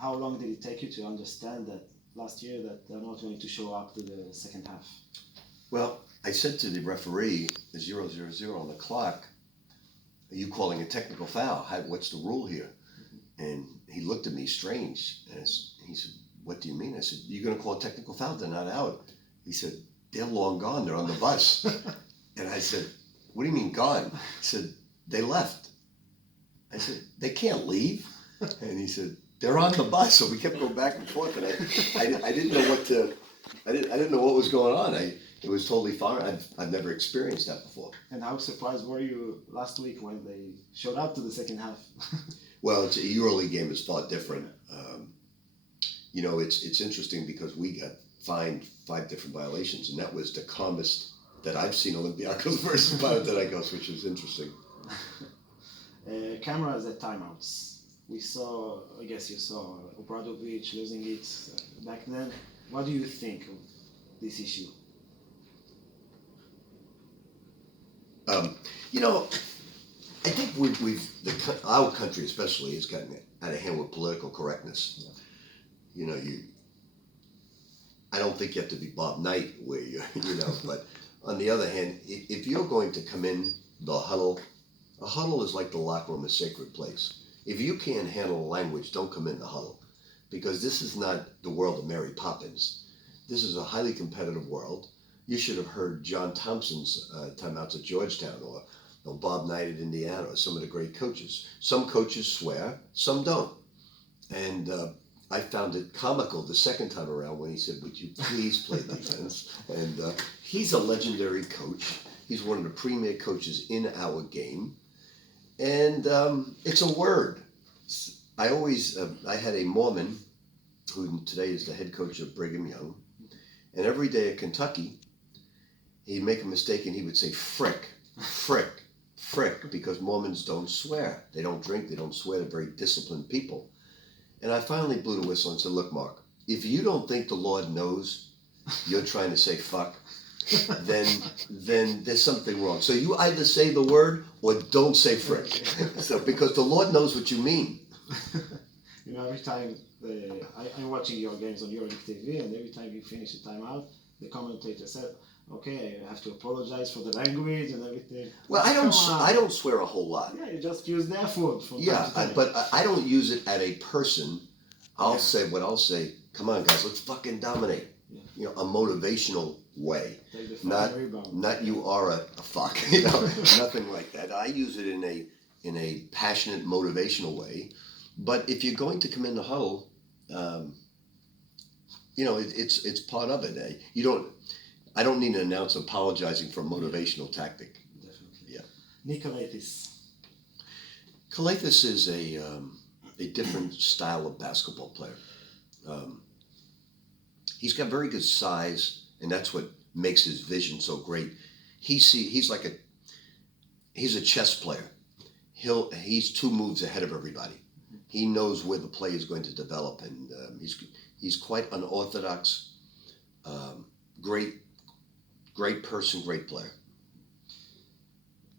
how long did it take you to understand that last year that they're not going to show up to the second half? Well, I said to the referee, 0-0-0 on the clock, are you calling a technical foul? What's the rule here? And he looked at me strange. And he said, what do you mean? I said, you're going to call a technical foul? They're not out. He said, they're long gone. They're on the bus. And I said, what do you mean gone? He said, they left. I said, they can't leave. And he said, they're on the bus. So we kept going back and forth. And I didn't know what to, I didn't know what was going on. It was totally foreign. I've never experienced that before. And how surprised were you last week when they showed up to the second half? Well, it's a EuroLeague game is far different. You know, it's interesting because we got fined 5 different violations, and that was the calmest that I've seen Olympiacos versus Panathinaikos, which is interesting. Cameras at timeouts. We saw, I guess you saw Obradovic losing it back then. What do you think of this issue? You know, I think our country especially has gotten out of hand with political correctness. Yeah. You know, I don't think you have to be Bob Knight where you know, but on the other hand, if you're going to come in the huddle, a huddle is like the locker room, a sacred place. If you can't handle language, don't come in the huddle, because this is not the world of Mary Poppins. This is a highly competitive world. You should have heard John Thompson's timeouts at Georgetown, or Bob Knight at Indiana, or some of the great coaches. Some coaches swear, some don't. And I found it comical the second time around when he said, would you please play defense? And he's a legendary coach. He's one of the premier coaches in our game. And it's a word. I had a Mormon who today is the head coach of Brigham Young. And every day at Kentucky, he'd make a mistake and he would say frick, frick, frick, because Mormons don't swear. They don't drink, they don't swear. They're very disciplined people. And I finally blew the whistle and said, look, Mark, if you don't think the Lord knows you're trying to say fuck, then there's something wrong. So you either say the word or don't say frick. So because the Lord knows what you mean. You know, every time I'm watching your games on EuroLeague TV, and every time you finish a timeout, the commentator said, okay, I have to apologize for the language and everything. Well, I don't swear a whole lot. Yeah, you just use the F word from Yeah, time to time. but I don't use it at a person. I'll say what I'll say. Come on, guys, let's fucking dominate. Yeah. You know, a motivational way. Take the Not rebound. not you are a fuck. You know, nothing like that. I use it in a passionate, motivational way. But if you're going to come in the huddle, you know, it's part of it. I don't need an announcer apologizing for a motivational tactic. Definitely. Yeah. Nicolaitis. Kalathis is a different style of basketball player. He's got very good size, and that's what makes his vision so great. He's a chess player. He's 2 moves ahead of everybody. He knows where the play is going to develop, and he's quite unorthodox. Great person, great player.